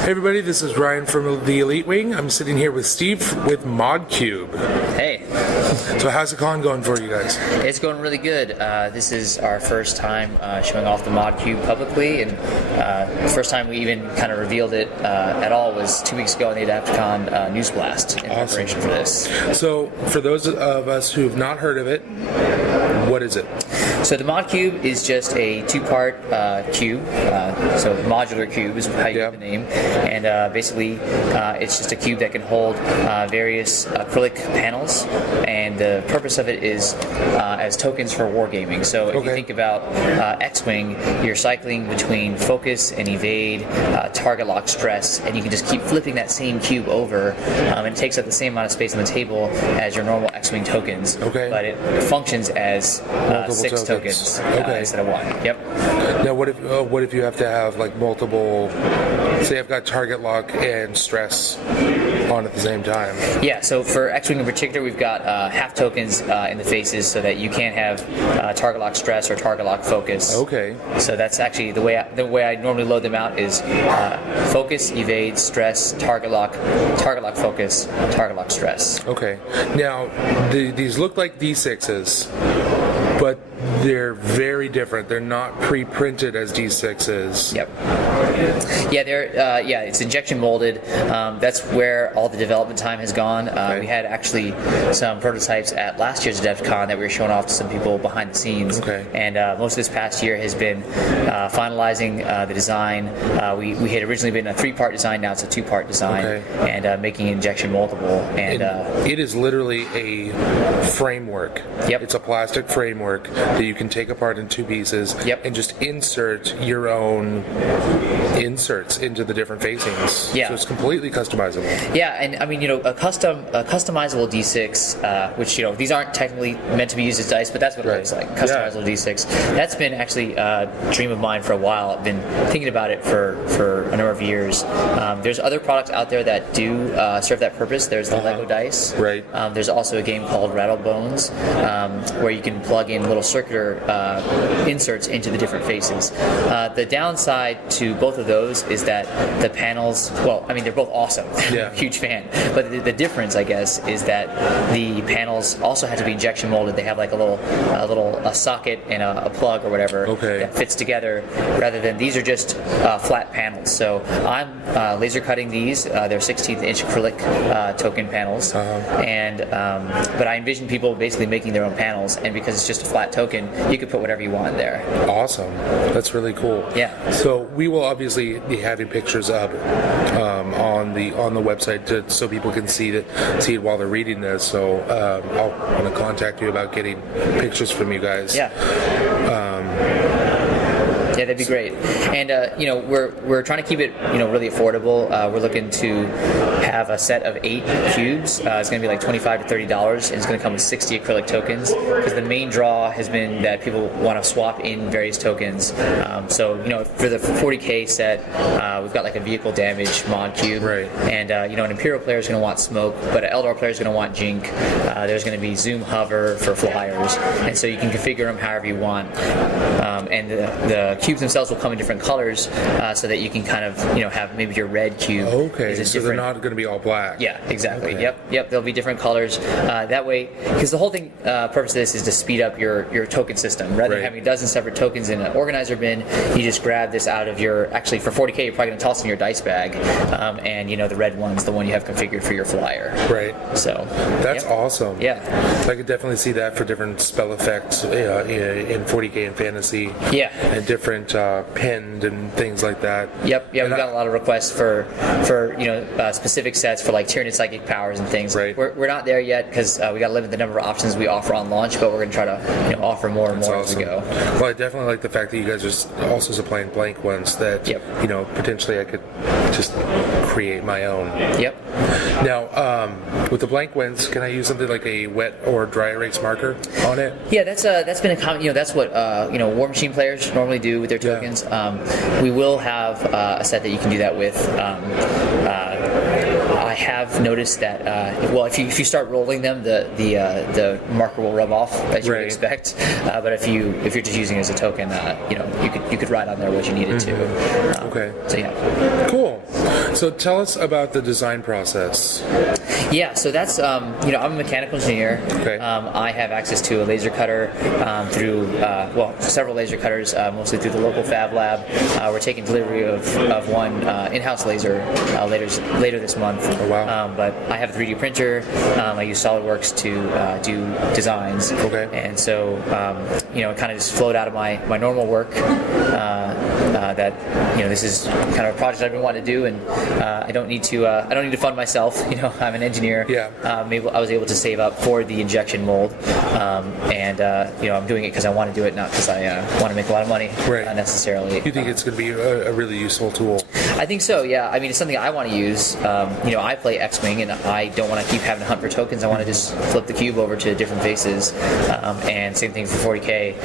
Hey everybody, this is Ryan from the Elite Wing. I'm sitting here with Steve with Modcube. Hey. So how's the con going for you guys? It's going really good. This is our first time showing off the Modcube publicly, and the first time we even kind of revealed it at all was 2 weeks ago in the AdeptiCon News Blast in preparation for this. So for those of us who have not heard of it, what is it? So the Modcube is just a two-part cube, so modular cube is how you get the name, and basically it's just a cube that can hold various acrylic panels, and the purpose of it is as tokens for wargaming. So if you think about X-Wing, you're cycling between focus and evade, target lock, stress, and you can just keep flipping that same cube over, and it takes up the same amount of space on the table as your normal X-Wing tokens, but it functions as 6 tokens instead of 1. Yep. Now, what if you have to have like multiple? Say I've got target lock and stress on at the same time. Yeah. So for X-Wing in particular, we've got half tokens in the faces, so that you can't have target lock stress or target lock focus. Okay. So that's actually the way I normally load them out is focus, evade, stress, target lock, focus, target lock, stress. Okay. Now these look like D6s, but they're very different. They're not pre-printed as D6s. Yep. Yeah, they're it's injection molded. That's where all the development time has gone. We had actually some prototypes at last year's AdeptiCon that we were showing off to some people behind the scenes. And most of this past year has been finalizing the design. We had originally been a 3-part design, now it's a 2-part design, and making injection moldable. And it is literally a framework. Yep. It's a plastic framework that you can take apart in 2 pieces and just insert your own inserts into the different facings. Yeah. So it's completely customizable. Yeah, and I mean, a customizable D6, which, these aren't technically meant to be used as dice, but that's what it looks like. Customizable D6. That's been actually a dream of mine for a while. I've been thinking about it for a number of years. There's other products out there that do serve that purpose. There's the Lego dice. Right. There's also a game called Rattle Bones, where you can plug in little circular inserts into the different faces. The downside to both of those is that the panels, well, I mean, they're both awesome. I'm a huge fan. But the difference, I guess, is that the panels also have to be injection molded. They have like a little socket and a plug or whatever that fits together, rather than these are just flat panels. So I'm laser cutting these. They're 16th inch acrylic token panels, but I envision people basically making their own panels, and because it's just a flat token, you could put whatever you want there. Awesome. That's really cool. Yeah. So we will obviously be having pictures up on the website so people can see it while they're reading this. So I'll want to contact you about getting pictures from you guys. Yeah. Yeah, that'd be great. And we're trying to keep it really affordable. We're looking to have a set of 8 cubes. It's going to be like $25 to $30, and it's going to come with 60 acrylic tokens. Because the main draw has been that people want to swap in various tokens. So for the 40K set, we've got like a vehicle damage mod cube, and an Imperial player is going to want smoke, but an Eldar player is going to want jink. There's going to be zoom hover for flyers, and so you can configure them however you want. And the cubes themselves will come in different colors, so that you can kind of have maybe your red cube. So they're not going to be all black. Yeah, exactly. Yep. There'll be different colors. That way, because the whole thing purpose of this is to speed up your token system. Rather than having a dozen separate tokens in an organizer bin, you just grab this out of your. Actually, for 40K, you're probably going to toss in your dice bag, and the red one's the one you have configured for your flyer. Right. So that's awesome. Yeah. I could definitely see that for different spell effects in 40K and fantasy. Yeah. And different pinned and things like that. Yep. Yeah, we've got a lot of requests for specific sets for like Tyranid psychic powers and things. Right. We're not there yet because we got to limit the number of options we offer on launch, but we're going to try to offer more and more as we go. Well, I definitely like the fact that you guys are also supplying blank ones that potentially I could just create my own. Yep. Now, with the blank ones, can I use something like a wet or dry erase marker on it? Yeah, that's been a common. That's what War Machine players normally do with their tokens. We will have a set that you can do that with. I have noticed that if you start rolling them, the marker will rub off as you would expect. But if you're just using it as a token, you could write on there what you needed to. Okay. So yeah. Cool. So tell us about the design process. Yeah, so that's, I'm a mechanical engineer. Okay. I have access to a laser cutter through, several laser cutters, mostly through the local Fab Lab. We're taking delivery of one in-house laser later this month. Oh, wow. But I have a 3D printer. I use SolidWorks to do designs. Okay. And so, it kind of just flowed out of my normal work. That this is kind of a project I've been wanting to do, and I don't need to fund myself. I'm an engineer. Yeah. Maybe I was able to save up for the injection mold, and I'm doing it because I want to do it, not because I want to make a lot of money. Right. Necessarily. You think it's going to be a really useful tool? I think so. Yeah. I mean, it's something I want to use. I play X-Wing, and I don't want to keep having to hunt for tokens. I want to just flip the cube over to different faces, and same thing for 40K.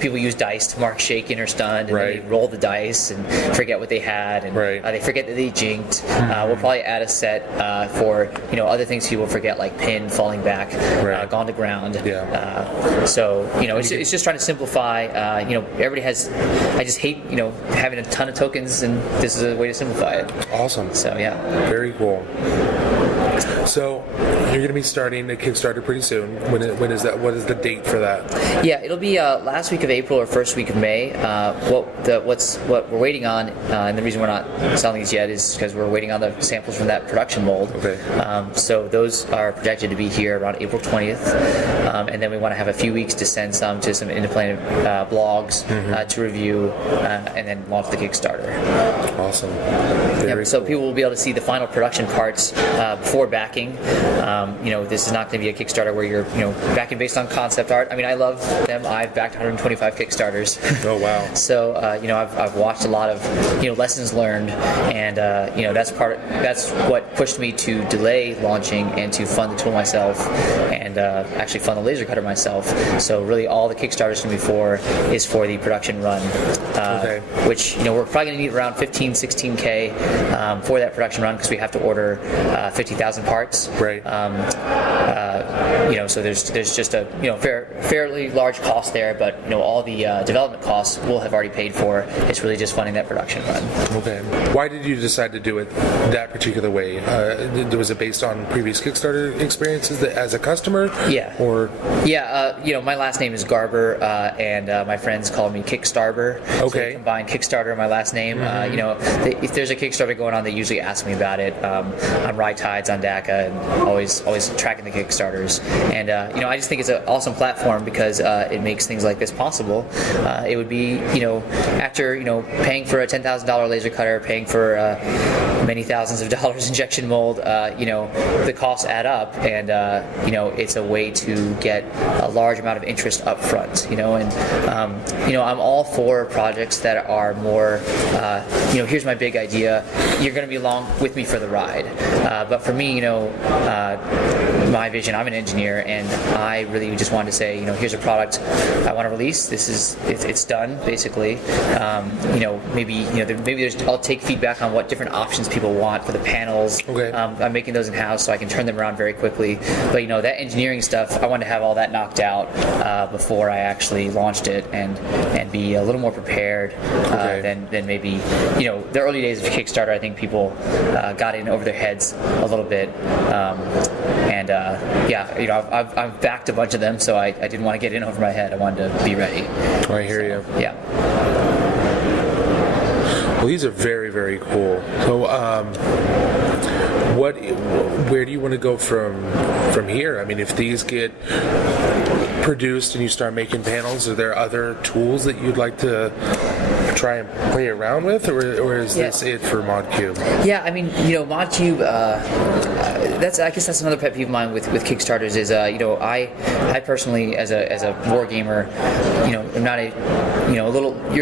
People use dice to mark shaken or stunned, and right. then they roll the dice and forget what they had, and right. They forget that they jinked. We'll probably add a set for other things people forget, like pin, falling back, right. gone to ground. Yeah. It's just trying to simplify. Everybody has. I just hate having a ton of tokens, and this is a way to simplify it. Awesome. So yeah. Very cool. So you're going to be starting a Kickstarter pretty soon. When is that? What is the date for that? Yeah, it'll be last week of April or first week of May. What we're waiting on, and the reason we're not selling these yet is because we're waiting on the samples from that production mold. Okay. So those are projected to be here around April 20th, and then we want to have a few weeks to send some to some independent blogs to review, and then launch the Kickstarter. Awesome. So people will be able to see the final production parts before backing. This is not going to be a Kickstarter where you're backing based on concept art. I mean, I love them. I've backed 125 Kickstarters. Oh wow. So I've watched a lot of lessons learned, and that's what pushed me to delay launching and to fund the tool myself, and actually fund the laser cutter myself. So really, all the Kickstarters going to be for is for the production run, which we're probably going to need around 15-16K for that production run, because we have to order 50,000 parts. Right. So there's just a fairly large cost there, but all the development costs we'll have already paid for. It's really just funding that production run. Okay. Why did you decide to do it that particular way? Was it based on previous Kickstarter experiences as a customer? Yeah. Or my last name is Garber, and my friends call me Kickstarter. Okay. So they combine Kickstarter and my last name. If there's a Kickstarter going on, they usually ask me about it. I'm Rye Tides on DACA, and always tracking the Kickstarters. And I just think it's an awesome platform because it makes things like this possible. It would be after paying for a $10,000 laser cutter, paying for many thousands of dollars injection mold, the costs add up, and it's a way to get a large amount of interest up front. I'm all for projects that are more here's my big idea, you're going to be along with me for the ride, but for me, my vision, I'm an engineer, and I really just wanted to say, here's a product I want to release. It's done basically. Maybe I'll take feedback on what different options people want for the panels. Okay. I'm making those in house, so I can turn them around very quickly. But that engineering stuff, I wanted to have all that knocked out before I actually launched it, and be a little more prepared than maybe the early days of Kickstarter. I think people got in over their heads a little bit, I've backed a bunch of them, so I didn't want to get in over my head. I wanted to be ready. I hear you. Yeah. Well, these are very, very cool. So, where do you want to go from here? I mean, if these get produced and you start making panels, are there other tools that you'd like to try and play around with, or is this it for Modcube? Yeah, I mean, Modcube. I guess that's another pet peeve of mine with Kickstarters is I personally as a war gamer, I'm not you're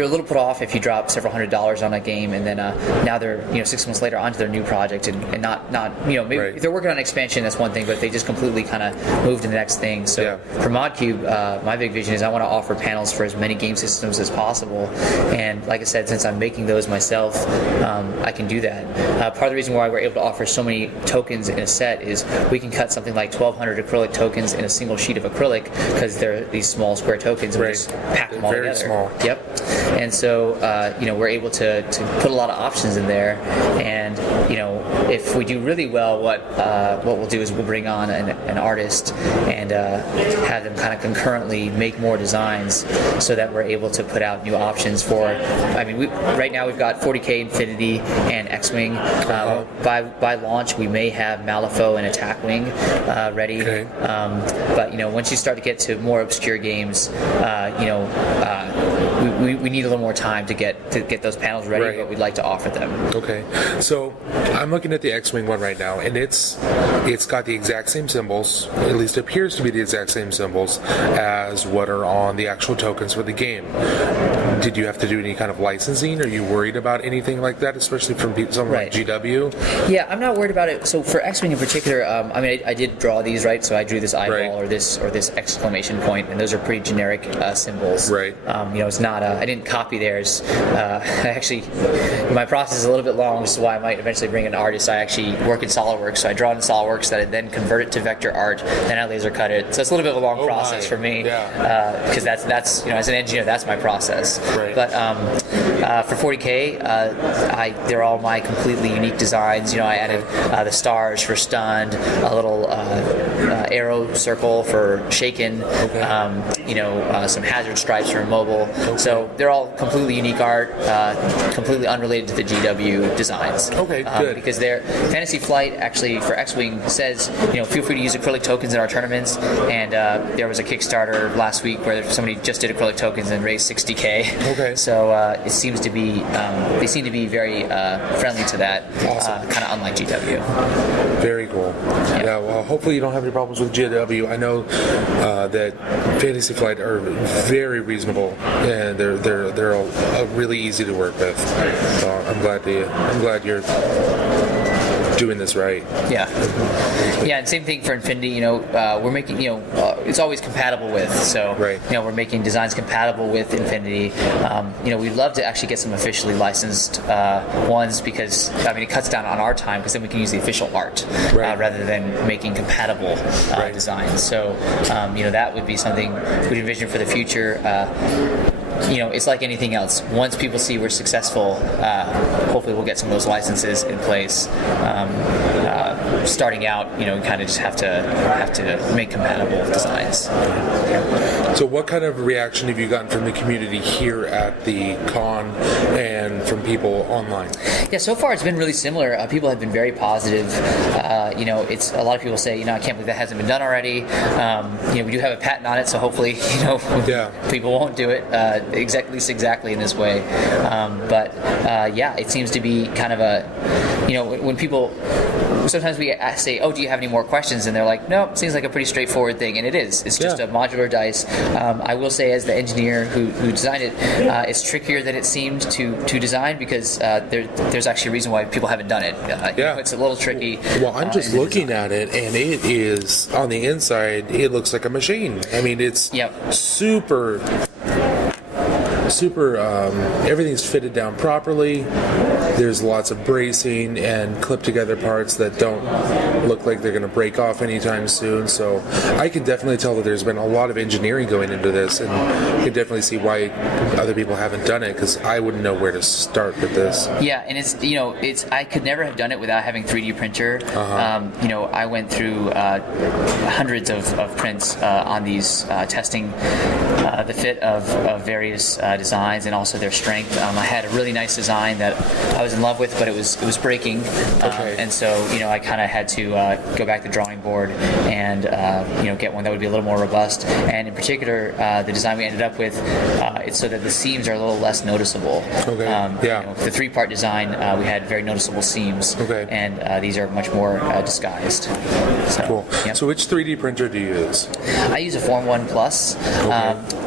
a little put off if you drop several $100s on a game, and then now they're 6 months later onto their new project, and not maybe right. if they're working on an expansion, that's one thing, but they just completely kind of move to the next thing. So for Modcube, my big vision is I want to offer panels for as many game systems as possible, and And like I said, since I'm making those myself, I can do that. Part of the reason why we're able to offer so many tokens in a set is we can cut something like 1,200 acrylic tokens in a single sheet of acrylic because they're these small square tokens. And we just pack them all very together. Small. Yep. And so we're able to put a lot of options in there. And if we do really well, what we'll do is we'll bring on an artist and have them kind of concurrently make more designs so that we're able to put out new options for. I mean, right now we've got 40K Infinity and X-Wing. By launch, we may have Malifaux and Attack Wing ready. Okay. But once you start to get to more obscure games, we need a little more time to get those panels ready. But we'd like to offer them. Okay. So I'm looking at the X-Wing one right now, and it's got the exact same symbols, at least appears to be the exact same symbols as what are on the actual tokens for the game. Did you have to do any kind of licensing? Are you worried about anything like that, especially from someone like GW? Yeah, I'm not worried about it. So for X-Wing in particular, I did draw these, right? So I drew this eyeball or this exclamation point, and those are pretty generic symbols. Right. It's not. I didn't copy theirs. Actually, my process is a little bit long, which is why I might eventually bring an artist. I actually work in SolidWorks, so I draw in SolidWorks, that I then convert it to vector art, then I laser cut it. So it's a little bit of a long process for me, because that's as an engineer, that's my process. Right. But for 40K, they're all my completely unique designs. I added the stars for stunned, a little arrow circle for shaken, some hazard stripes for mobile. Okay. So they're all completely unique art, completely unrelated to the GW designs. Okay, good. Because their Fantasy Flight actually for X-Wing says, feel free to use acrylic tokens in our tournaments. And there was a Kickstarter last week where somebody just did acrylic tokens and raised 60K. Okay. So it seems to be they seem to be very friendly to that. Awesome. Kind of unlike GW. Very cool. Yeah. Well, hopefully you don't have any problems with GW. I know that Fantasy Flight are very reasonable, and they're all really easy to work with. So I'm glad you're doing this right. Yeah, and same thing for Infinity. We're making it's always compatible with. So we're making designs compatible with Infinity. We'd love to actually get some officially licensed ones because it cuts down on our time because then we can use the official art rather than making compatible designs. So that would be something we'd envision for the future. It's like anything else. Once people see we're successful, hopefully we'll get some of those licenses in place. Starting out, kind of just have to make compatible designs. So what kind of reaction have you gotten from the community here at the con and from people online? Yeah, so far it's been really similar. People have been very positive. It's a lot of people say, I can't believe that hasn't been done already. We do have a patent on it, so hopefully, people won't do it exactly in this way. But it seems to be kind of a, when people. Sometimes we say, do you have any more questions? And they're like, no, it seems like a pretty straightforward thing. And it is. It's just a modular dice. I will say, as the engineer who designed it, it's trickier than it seemed to design because there's actually a reason why people haven't done it. It's a little tricky. Well, I'm just looking at it, and it is, on the inside, it looks like a machine. It's super, everything's fitted down properly. There's lots of bracing and clipped together parts that don't look like they're going to break off anytime soon. So I can definitely tell that there's been a lot of engineering going into this, and you can definitely see why other people haven't done it because I wouldn't know where to start with this. Yeah, and it's I could never have done it without having 3D printer. I went through hundreds of prints on these testing the fit of various designs and also their strength. I had a really nice design that I was in love with, but it was breaking, and so I kind of had to go back to the drawing board and get one that would be a little more robust. And in particular, the design we ended up with, it's so that the seams are a little less noticeable. The 3-part design, we had very noticeable seams, and these are much more disguised. So, cool. So which 3D printer do you use? I use a Form 1 Plus.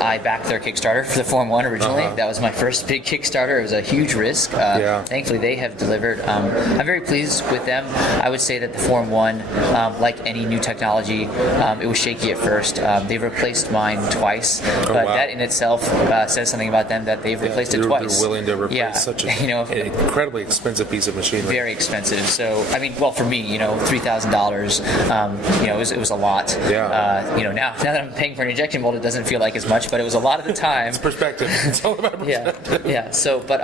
I backed their Kickstarter for the Form 1 originally. That was my first big Kickstarter. It was a huge risk. Thankfully, thankfully they have delivered. I'm very pleased with them. I would say that the Form 1, like any new technology, it was shaky at first. They've replaced mine twice, but that in itself says something about them, that they've replaced it twice. They're willing to replace such an incredibly expensive piece of machinery. Very expensive. So, I mean, well, for me, $3,000, it was a lot. Yeah. Now that I'm paying for an injection mold, it doesn't feel like as much, but it was a lot at the time. It's perspective. It's all about perspective. Yeah. So, but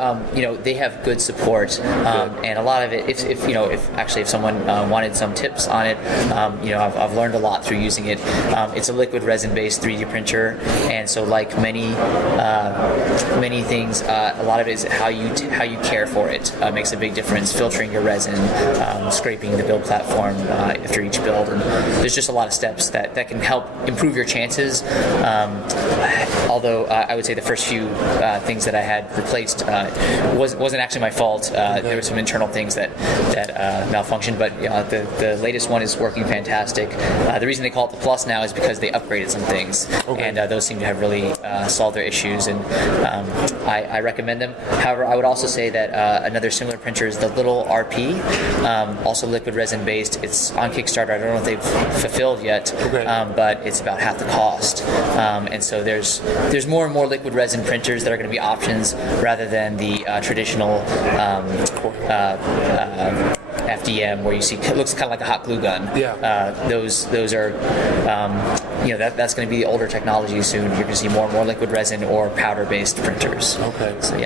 they have good support, and a lot of it. If someone wanted some tips on it, I've learned a lot through using it. It's a liquid resin-based 3D printer, and so like many things, a lot of it is how you care for it makes a big difference. Filtering your resin, scraping the build platform after each build, and there's just a lot of steps that can help improve your chances. Although I would say the first few things that I had replaced wasn't actually my fault. There were some internal things that malfunctioned, but the latest one is working fantastic. The reason they call it the Plus now is because they upgraded some things, and those seem to have really solved their issues, and I recommend them. However, I would also say that another similar printer is the Little RP, also liquid resin based. It's on Kickstarter. I don't know if they've fulfilled yet, but it's about half the cost, and so there's more and more liquid resin printers that are going to be options rather than the traditional FDM, where you see it looks kind of like a hot glue gun. Those are that's going to be the older technology soon. You're going to see more and more liquid resin or powder based printers. So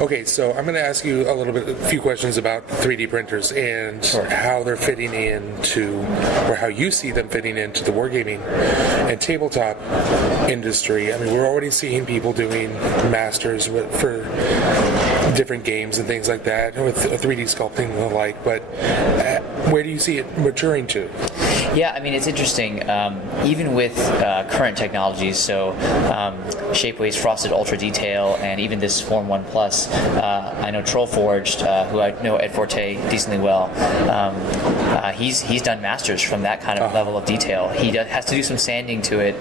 Okay, so I'm going to ask you a few questions about 3D printers and how they're fitting into, or how you see them fitting into the wargaming and tabletop industry. I mean, we're already seeing people doing masters for different games and things like that, with 3D sculpting and the like, but where do you see it maturing to? Yeah, I mean, it's interesting. Even with current technologies, so Shapeways Frosted Ultra Detail, and even this Form 1 Plus, I know Trollforged, who I know Ed Forte decently well. He's done masters from that kind of level of detail. He has to do some sanding to it,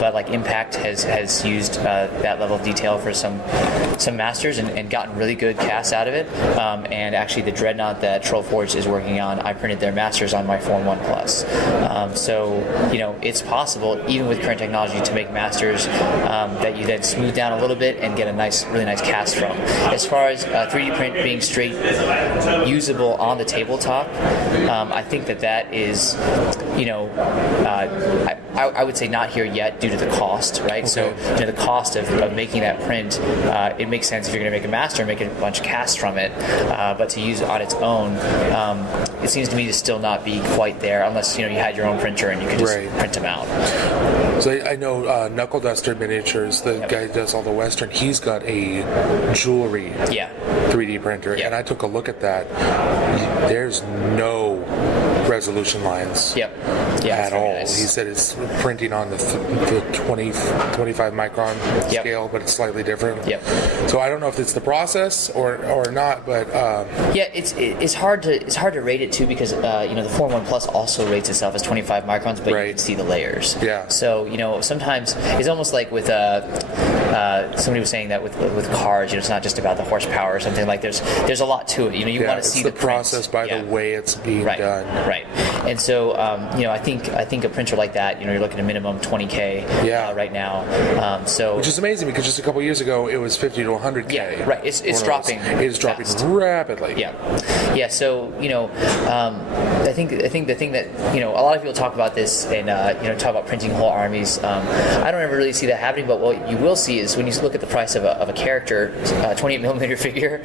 but like Impact has used that level of detail for some masters and gotten really good casts out of it. And actually, the Dreadnought that Trollforged is working on, I printed their masters on my Form 1 Plus. So it's possible, even with current technology, to make masters that you then smooth down a little bit and get a really nice cast from. As far as 3D print being straight usable on the tabletop, I think that is, I would say not here yet due to the cost, right? So the cost of making that print, it makes sense if you're going to make a master, make a bunch of casts from it, but to use it on its own, it seems to me to still not be quite there, unless you had your own printer and you could just print them out. So I know Knuckle Duster Miniatures, the guy who does all the Western, he's got a jewelry 3D printer, and I took a look at that. There's no resolution lines at all. Nice. He said it's printing on the 25 micron scale, but it's slightly different. So I don't know if it's the process or not, but it's hard to rate it too, because the Form 1 Plus also rates itself as 25 microns, but you can see the layers. So sometimes it's almost like with somebody was saying that with cars, it's not just about the horsepower or something. Like there's a lot to it. You want to see the process by the way it's being done. And so I think a printer like that, you're looking at a minimum 20K right now. Which is amazing, because just a couple years ago it was 50 to 100K. It's dropping. It is dropping rapidly. So I think the thing that a lot of people talk about this and talk about printing whole armies. I don't ever really see that happening, but what you will see is when you look at the price of a character, 28mm figure,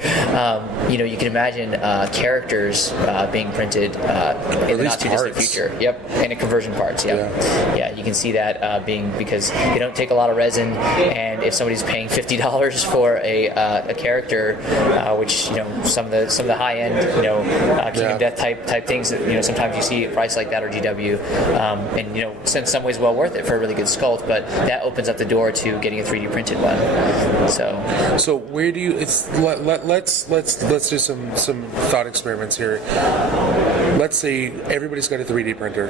you can imagine characters being printed in the not too distant future. And in conversion parts. You can see that being, because they don't take a lot of resin, and if somebody's paying $50 for a character, which some of the high end Kingdom Death type things that sometimes you see a price like that, or GW, and in some ways well worth it for a really good sculpt, but that opens up the door to getting a 3D printer printed one. So where do you? Let's do some thought experiments here. Let's say everybody's got a 3D printer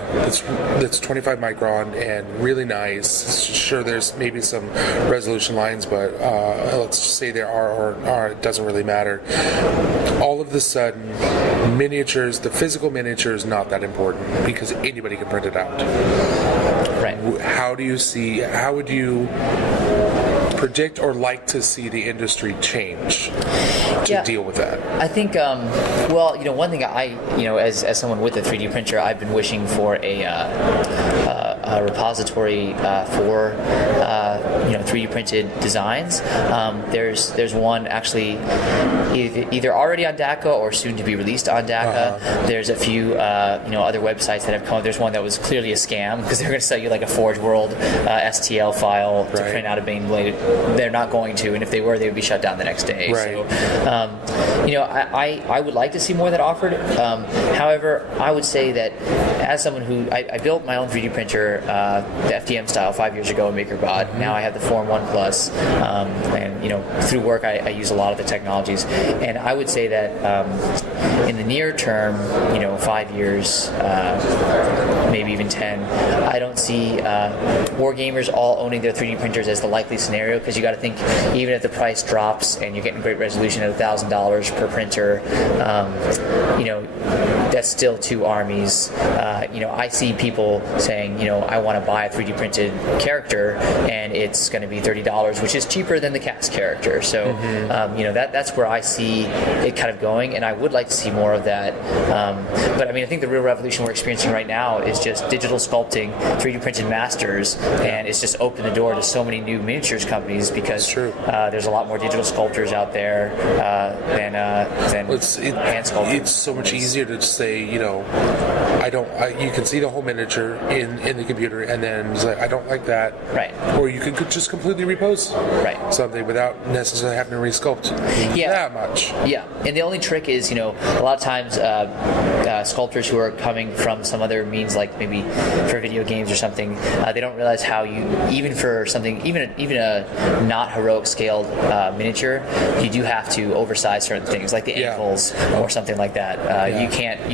that's 25 micron and really nice. Sure, there's maybe some resolution lines, but let's just say there are or it doesn't really matter. All of a sudden, miniatures, the physical miniature is not that important because anybody can print it out. Right. How would you predict or like to see the industry change to deal with that? I think, one thing as someone with a 3D printer, I've been wishing for a repository for 3D printed designs. There's one actually either already on DACA or soon to be released on DACA. There's a few other websites that have come. There's one that was clearly a scam because they're going to sell you like a Forge World STL file to print out a Bane blade. They're not going to, and if they were, they would be shut down the next day. Right. So, I would like to see more of that offered. However, I would say that as someone who I built my own 3D printer, the FDM style 5 years ago in MakerBot. Now I have the Form 1 Plus, and through work I use a lot of the technologies. And I would say that in the near term, 5 years, maybe even 10, I don't see war gamers all owning their 3D printers as the likely scenario, because you got to think, even if the price drops and you're getting great resolution at $1,000 per printer, that's still two armies. I see people saying, I want to buy a 3D printed character, and it's going to be $30, which is cheaper than the cast character. So, that's where I see it kind of going, and I would like to see more of that. But I think the real revolution we're experiencing right now is just digital sculpting, 3D printed masters, and it's just opened the door to so many new miniatures companies because there's a lot more digital sculptors out there than hand sculptors. It's so much easier to say, you can see the whole miniature in the computer, and then it's like, I don't like that. Right. Or you could just completely repose something without necessarily having to resculpt that much. Yeah, and the only trick is, a lot of times sculptors who are coming from some other means, like maybe for video games or something, they don't realize how even for something, even a not heroic scaled miniature, you do have to oversize certain things, like the ankles or something like that. You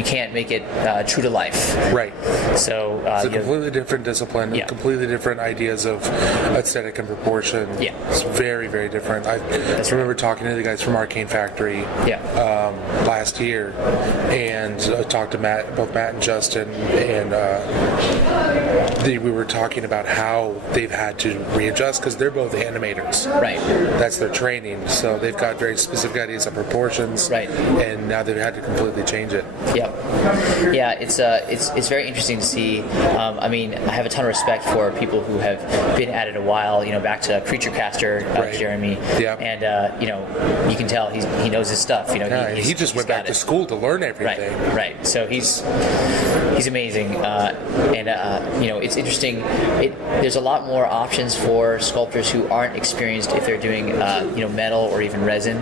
can't make it true to life. Right. So it's a completely different discipline, completely different ideas of aesthetic and proportion. Yeah. It's very, very different. I remember talking to the guys from Arcane Factory last year, and talked to both Matt and Justin, and we were talking about how they've had to readjust because they're both animators. Right. That's their training, so they've got very specific ideas of proportions. Right. And now they've had to completely change it. Yep. Yeah, it's very interesting to see. I have a ton of respect for people who have been at it a while. Back to Creature Caster, Jeremy. Yeah. And you can tell he knows his stuff. He just went back to school to learn everything. Right. So he's amazing. It's interesting. There's a lot more options for sculptors who aren't experienced if they're doing metal or even resin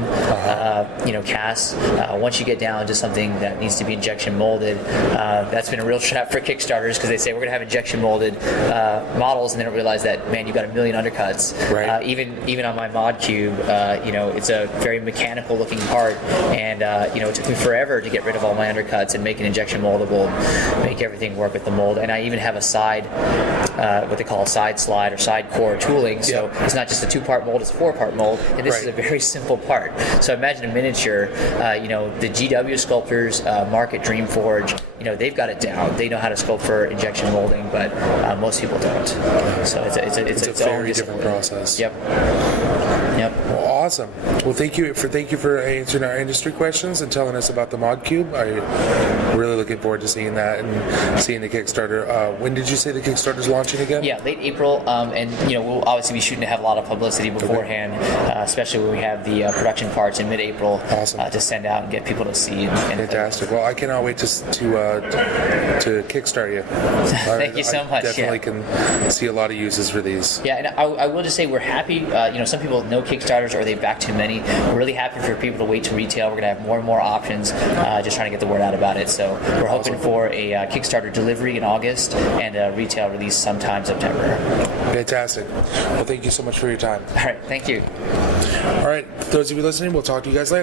casts. Once you get down to something that needs to be injection molded, that's been a real trap for Kickstarters, because they say we're going to have injection molded models, and they don't realize that, man, you got a million undercuts. Right. Even on my Modcube, it's a very mechanical looking part, and it took me forever to get rid of all my undercuts and make an injection moldable, make everything work with the mold. And I even have a side, what they call a side slide or side core tooling. So it's not just a 2-part mold; it's a 4-part mold, and this is a very simple part. So imagine a miniature. The GW sculptors, Mark at Dreamforge, they've got it down. They know how to sculpt for injection molding, but most people don't. So it's a very different process. Yep. Well, awesome. Well, thank you for answering our industry questions and telling us about the Modcube. I'm really looking forward to seeing that and seeing the Kickstarter. When did you say the Kickstarter's launching again? Yeah, late April, and we'll obviously be shooting to have a lot of publicity beforehand, especially when we have the production parts in mid-April. Awesome. To send out and get people to see. Fantastic. Well, I cannot wait to kickstart you. Thank you so much. Definitely can see a lot of uses for these. Yeah, and I will just say we're happy. Some people know Kickstarters, or they back too many. We're really happy for people to wait to retail. We're going to have more and more options, just trying to get the word out about it. So we're hoping for a Kickstarter delivery in August and a retail release sometime September. Fantastic. Well, thank you so much for your time. All right, thank you. All right, for those of you listening, we'll talk to you guys later.